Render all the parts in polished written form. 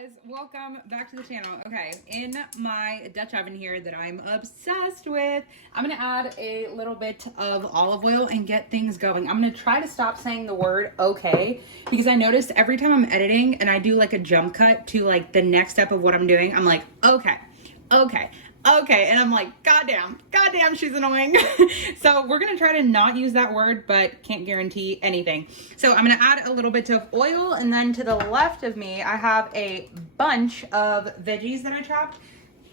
guys, welcome back to the channel. Okay, in my Dutch oven here that I'm obsessed with, I'm gonna add a little bit of olive oil and get things going. I'm gonna try to stop saying the word okay, because I noticed every time I'm editing and I do like a jump cut to like the next step of what I'm doing, I'm like, okay, and I'm like, goddamn, she's annoying. So we're gonna try to not use that word, but can't guarantee anything. So I'm gonna add a little bit of oil, and then to the left of me, I have a bunch of veggies that I chopped.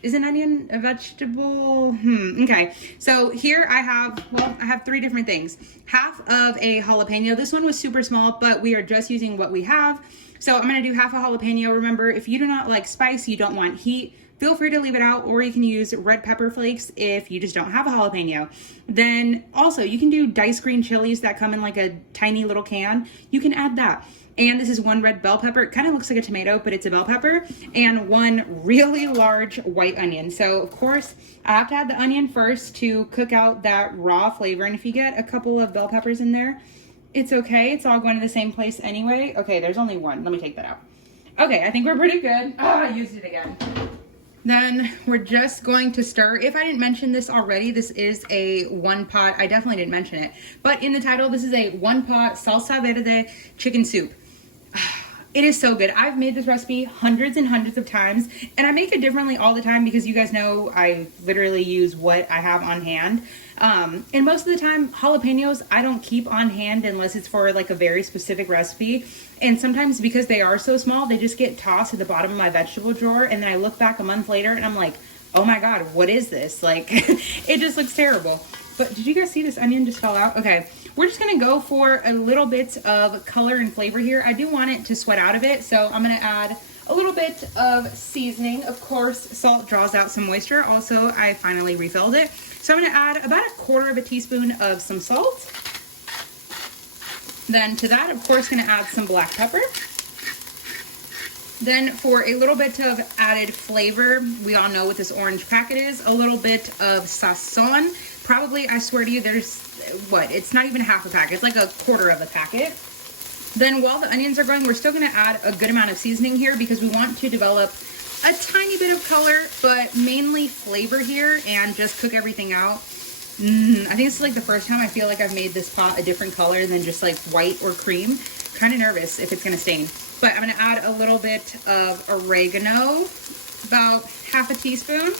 Is an onion a vegetable? Okay. So here I have three different things. Half of a jalapeno. This one was super small, but we are just using what we have. So I'm gonna do half a jalapeno. Remember, if you do not like spice, you don't want heat, feel free to leave it out, or you can use red pepper flakes if you just don't have a jalapeno. Then also you can do diced green chilies that come in like a tiny little can. You can add that. And this is one red bell pepper. It kind of looks like a tomato, but it's a bell pepper. And one really large white onion. So of course I have to add the onion first to cook out that raw flavor. And if you get a couple of bell peppers in there, it's okay. It's all going to the same place anyway. Okay, there's only one. Let me take that out. Okay, I think we're pretty good. Oh, I used it again. Then we're just going to stir. If I didn't mention this already, this is a one pot. I definitely didn't mention it, but in the title, this is a one pot Salsa Verde chicken soup. It is so good. I've made this recipe hundreds and hundreds of times, and I make it differently all the time because you guys know I literally use what I have on hand. And most of the time, jalapenos I don't keep on hand unless it's for like a very specific recipe. And sometimes because they are so small, they just get tossed at the bottom of my vegetable drawer. And then I look back a month later and I'm like, oh my God, what is this? Like, it just looks terrible. But did you guys see this onion just fell out? Okay, we're just gonna go for a little bit of color and flavor here. I do want it to sweat out a bit, so I'm gonna add a little bit of seasoning. Of course, salt draws out some moisture. Also, I finally refilled it. So I'm gonna add about 1/4 teaspoon of some salt. Then to that, of course, gonna add some black pepper. Then for a little bit of added flavor, we all know what this orange packet is, a little bit of sazon. Probably, I swear to you, there's, it's not even half a packet, it's like 1/4 of a packet. Then while the onions are going, we're still gonna add a good amount of seasoning here because we want to develop a tiny bit of color, but mainly flavor here and just cook everything out. I think it's like the first time I feel like I've made this pot a different color than just like white or cream. Kind of nervous if it's gonna stain. But I'm gonna add a little bit of oregano, about half a teaspoon.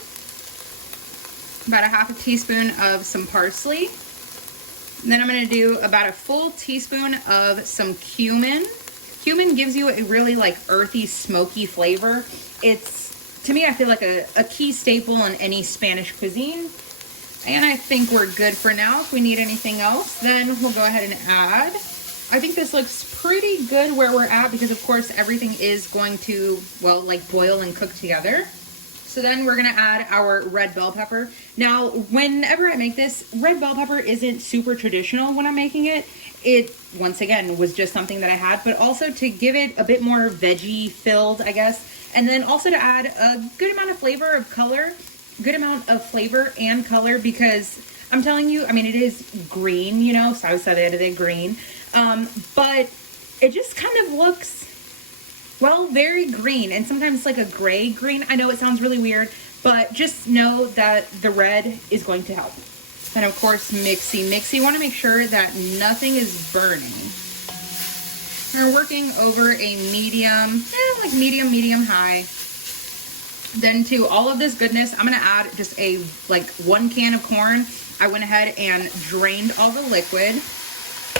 About a half a teaspoon of some parsley. And then I'm gonna do about a full teaspoon of some cumin. Cumin gives you a really like earthy, smoky flavor. It's, to me, I feel like a key staple in any Spanish cuisine. And I think we're good for now. If we need anything else, then we'll go ahead and add. I think this looks pretty good where we're at because of course everything is going to, well, like boil and cook together. So then we're gonna add our red bell pepper. Now, whenever I make this, red bell pepper isn't super traditional when I'm making it. It, once again, was just something that I had, but also to give it a bit more veggie filled, I guess. And then also to add a good amount of flavor of color, good amount of flavor and color, because I'm telling you, I mean, it is green, you know, salsa verde green, but it just kind of looks, well, very green, and sometimes it's like a gray green. I know it sounds really weird, but just know that the red is going to help. And of course, mixy. You want to make sure that nothing is burning. We're working over a medium, like medium high. Then to all of this goodness, I'm gonna add just a like 1 can of corn. I went ahead and drained all the liquid.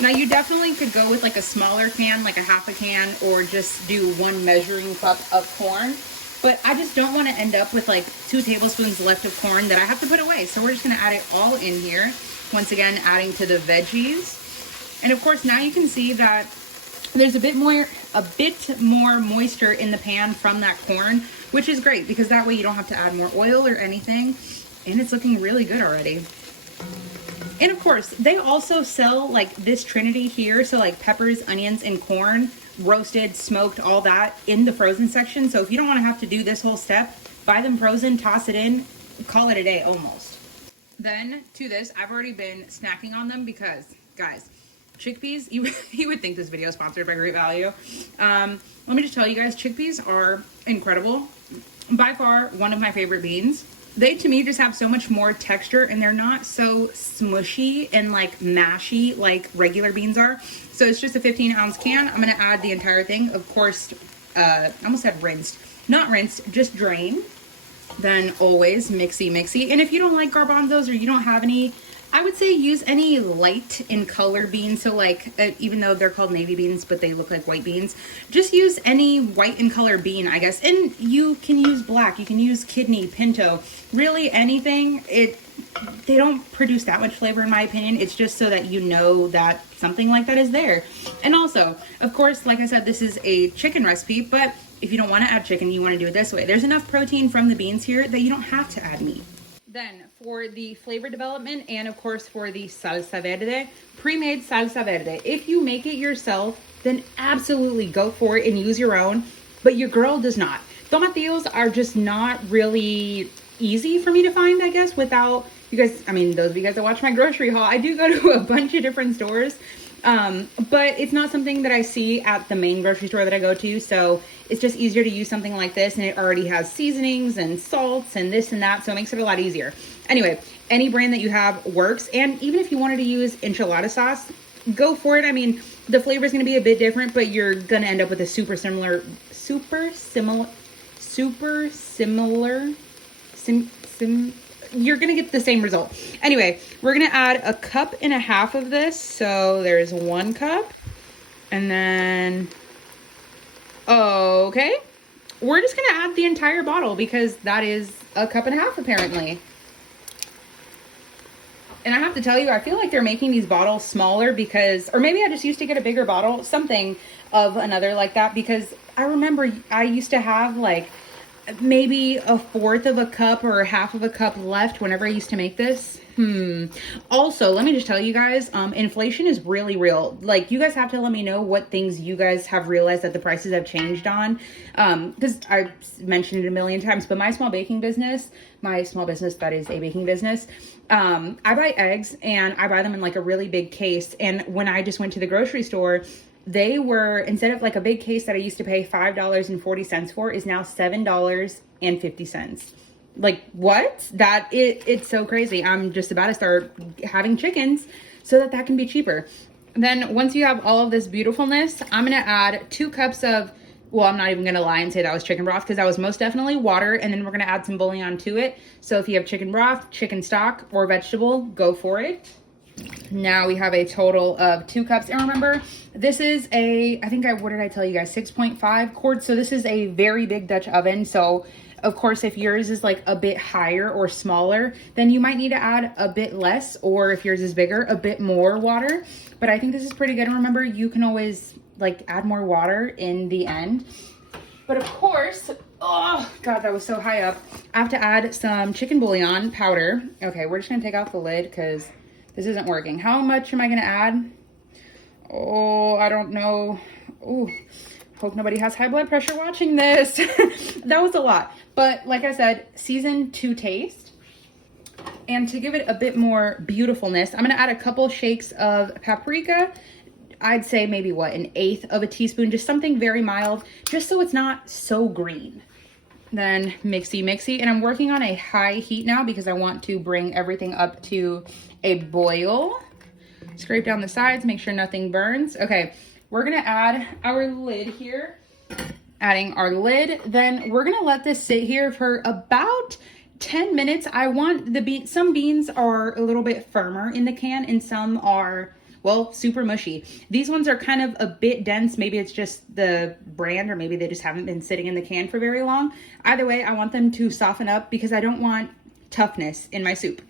Now you definitely could go with like a smaller can, like a half a can, or just do 1 measuring cup of corn. But I just don't want to end up with like 2 tablespoons left of corn that I have to put away. So we're just gonna add it all in here. Once again, adding to the veggies. And of course, now you can see that there's a bit more moisture in the pan from that corn, which is great because that way you don't have to add more oil or anything. And it's looking really good already. And of course, they also sell like this trinity here. So like peppers, onions, and corn, roasted, smoked, all that in the frozen section. So if you don't want to have to do this whole step, buy them frozen, toss it in, call it a day almost. Then to this, I've already been snacking on them because, guys, Chickpeas, you would think this video is sponsored by Great Value. Let me just tell you guys, chickpeas are incredible. By far, one of my favorite beans. They, to me, just have so much more texture, and they're not so smushy and like mashy like regular beans are. So it's just a 15-ounce can. I'm gonna add the entire thing. Of course, I almost said rinsed. Not rinsed, just drain. Then always mixy. And if you don't like garbanzos or you don't have any, I would say use any light in color beans. So like, even though they're called navy beans, but they look like white beans, just use any white in color bean, I guess. And you can use black, you can use kidney, pinto, really anything. They don't produce that much flavor in my opinion. It's just so that you know that something like that is there. And also, of course, like I said, this is a chicken recipe, but if you don't want to add chicken, you want to do it this way. There's enough protein from the beans here that you don't have to add meat. Then for the flavor development and of course for the salsa verde, pre-made salsa verde. If you make it yourself, then absolutely go for it and use your own, but your girl does not. Tomatillos are just not really easy for me to find, I guess, without you guys. I mean, those of you guys that watch my grocery haul, I do go to a bunch of different stores. But it's not something that I see at the main grocery store that I go to. So it's just easier to use something like this. And it already has seasonings and salts and this and that. So it makes it a lot easier. Anyway, any brand that you have works. And even if you wanted to use enchilada sauce, go for it. I mean, the flavor is going to be a bit different, but you're going to end up with a super similar, you're gonna get the same result. Anyway, we're gonna add 1.5 cups of this. So there's 1 cup, and then okay, we're just gonna add the entire bottle because that is 1.5 cups apparently. And I have to tell you, I feel like they're making these bottles smaller because, or maybe I just used to get a bigger bottle, something of another like that, because I remember I used to have like maybe 1/4 cup or 1/2 cup left whenever I used to make this. Also, let me just tell you guys, inflation is really real. Like, you guys have to let me know what things you guys have realized that the prices have changed on. Because I've mentioned it a million times, but my small business, that is a baking business, I buy eggs and I buy them in like a really big case. And when I just went to the grocery store, they were, instead of like a big case that I used to pay $5.40 for, is now $7.50. Like, what? It's so crazy. I'm just about to start having chickens so that can be cheaper. Then once you have all of this beautifulness, I'm going to add 2 cups of, well, I'm not even going to lie and say that was chicken broth because that was most definitely water. And then we're going to add some bouillon to it. So if you have chicken broth, chicken stock, or vegetable, go for it. Now we have a total of 2 cups. And remember, this is what did I tell you guys? 6.5 quarts. So this is a very big Dutch oven. So of course, if yours is like a bit higher or smaller, then you might need to add a bit less, or if yours is bigger, a bit more water. But I think this is pretty good. And remember, you can always like add more water in the end. But of course, oh God, that was so high up. I have to add some chicken bouillon powder. Okay, we're just gonna take off the lid because this isn't working. How much am I gonna add? Oh, I don't know. Oh, hope nobody has high blood pressure watching this. That was a lot. But like I said, season to taste. And to give it a bit more beautifulness, I'm gonna add a couple shakes of paprika. I'd say maybe what, 1/8 teaspoon, just something very mild, just so it's not so green. Then mixy. And I'm working on a high heat now because I want to bring everything up to a boil. Scrape down the sides, make sure nothing burns. Okay, we're gonna add our lid here. Adding our lid, then we're gonna let this sit here for about 10 minutes. I want some beans are a little bit firmer in the can and some are, well, super mushy. These ones are kind of a bit dense. Maybe it's just the brand, or maybe they just haven't been sitting in the can for very long. Either way, I want them to soften up because I don't want toughness in my soup.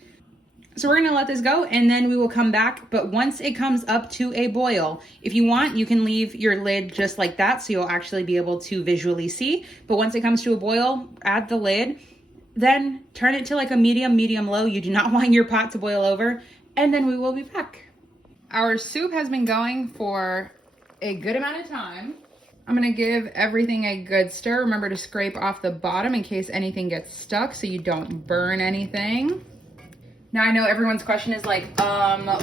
So we're gonna let this go and then we will come back. But once it comes up to a boil, if you want, you can leave your lid just like that so you'll actually be able to visually see. But once it comes to a boil, add the lid, then turn it to like a medium low. You do not want your pot to boil over, and then we will be back. Our soup has been going for a good amount of time. I'm gonna give everything a good stir. Remember to scrape off the bottom in case anything gets stuck so you don't burn anything. Now I know everyone's question is like,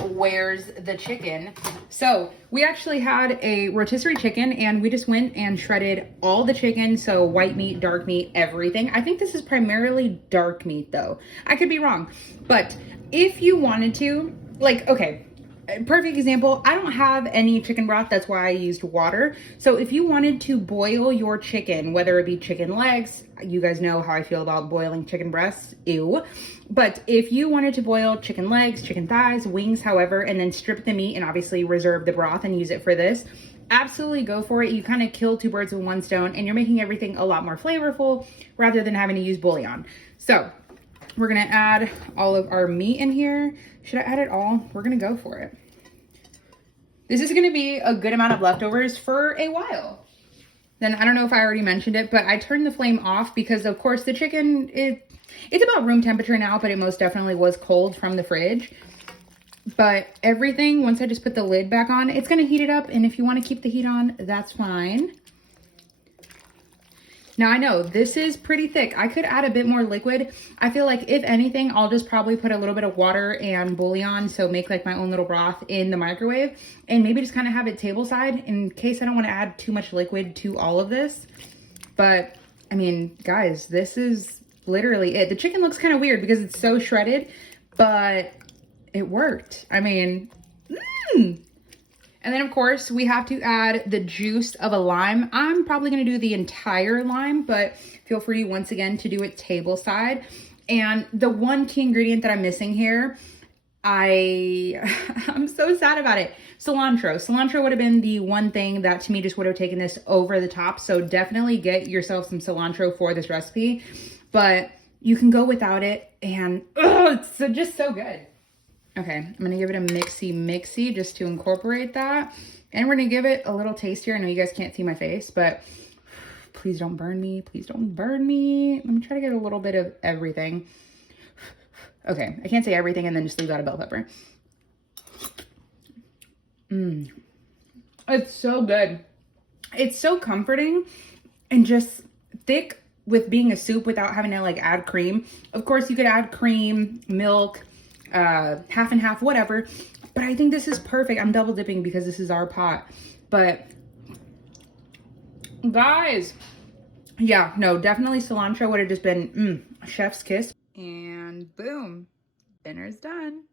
where's the chicken? So we actually had a rotisserie chicken and we just went and shredded all the chicken. So white meat, dark meat, everything. I think this is primarily dark meat though. I could be wrong, but if you wanted to, like, okay, perfect example, I don't have any chicken broth, that's why I used water. So if you wanted to boil your chicken, whether it be chicken legs, you guys know how I feel about boiling chicken breasts, ew. But if you wanted to boil chicken legs, chicken thighs, wings, however, and then strip the meat and obviously reserve the broth and use it for this, absolutely go for it. You kind of kill two birds with one stone and you're making everything a lot more flavorful rather than having to use bouillon. So we're gonna add all of our meat in here. Should I add it all? We're gonna go for it. This is gonna be a good amount of leftovers for a while. Then I don't know if I already mentioned it, but I turned the flame off because of course the chicken, it's about room temperature now, but it most definitely was cold from the fridge. But everything, once I just put the lid back on, it's gonna heat it up. And if you wanna keep the heat on, that's fine. Now I know this is pretty thick. I could add a bit more liquid. I feel like if anything, I'll just probably put a little bit of water and bouillon. So make like my own little broth in the microwave and maybe just kind of have it table side in case I don't want to add too much liquid to all of this. But I mean, guys, this is literally it. The chicken looks kind of weird because it's so shredded, but it worked. I mean, And then of course we have to add the juice of a lime. I'm probably gonna do the entire lime, but feel free once again to do it table side. And the one key ingredient that I'm missing here, I'm so sad about it. Cilantro. Cilantro would have been the one thing that to me just would have taken this over the top. So definitely get yourself some cilantro for this recipe, but you can go without it and it's just so good. Okay, I'm gonna give it a mixy just to incorporate that. And we're gonna give it a little taste here. I know you guys can't see my face, but please don't burn me. Please don't burn me. Let me try to get a little bit of everything. Okay, I can't say everything and then just leave out a bell pepper. It's so good. It's so comforting and just thick with being a soup without having to like add cream. Of course, you could add cream, milk, half and half, whatever. But I think this is perfect. I'm double dipping because this is our pot. But guys, yeah, no, definitely cilantro would have just been chef's kiss. And boom, dinner's done.